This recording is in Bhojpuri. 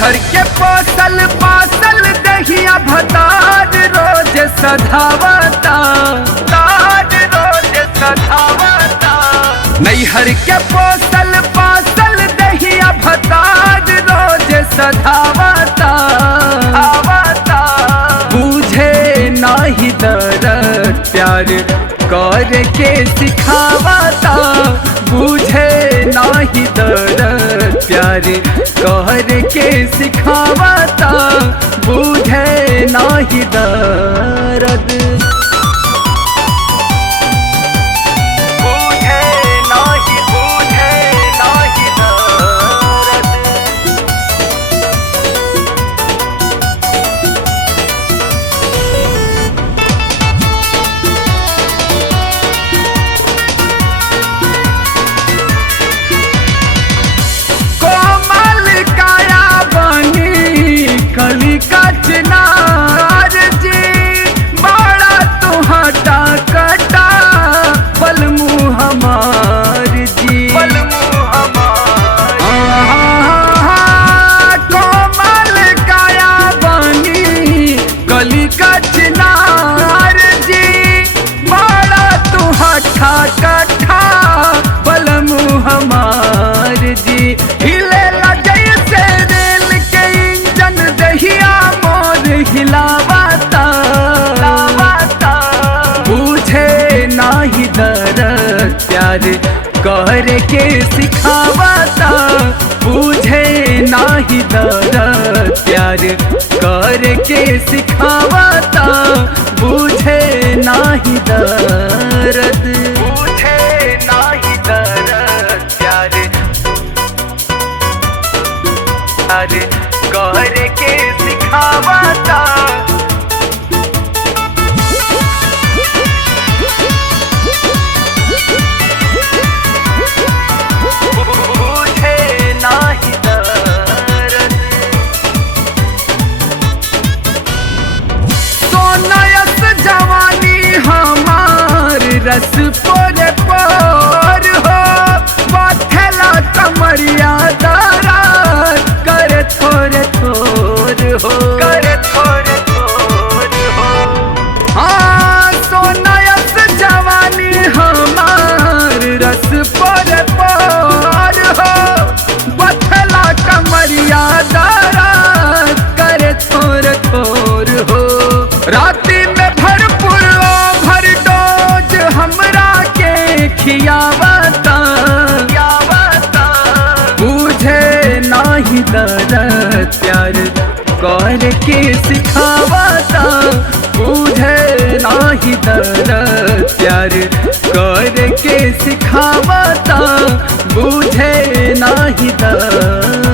नैहर के पोसल पासल दहिया भतार रोज सधावता, ताज रोज सधावता। नैहर के पोसल पासल दहिया भतार रोज सधावता, आवता। बुझे नाही दर्द प्यार कर के सिखावता, बुझे नाही दर्द प्यार कर के सिखावता, बुझे नाही दर्द। बुझे नाही दर्द। कली का चिनार जी बड़ा तुहटा कटा बलमु हमार जी, बलमु हमार। कोमल काया बनी कली का चिनार जी बड़ा तुहटा कटा बलमु हमार जी। हिले लगे से रेल के इंजन दहिया मोर हिलावता, बुझे नाही दर्द प्यार कर के सिखावता, बुझे नाही दर्द प्यार कर के सिखावता, बुझे नाही दर्द। बुझे नाही दर्द प्यार कर के सिखावता। बुझे नाही दर्द। सोनायस जवानी हमार रस पोर पोर हो, बाथेला कमरिया दरार कर थोर थोर हो, कर थोर थोर हो। हाँ सोनायस जवानी हमार रस पोर पोर हो, बथला कमरिया दरार कर थोर थोर हो। राती में भरपूर ओवर डोज हमरा के खियावता, बुझे नाही दर्द प्यार कर के सिखावता, बुझे नाही दर्द प्यार कर के सिखावता, बुझे नाही दर्द।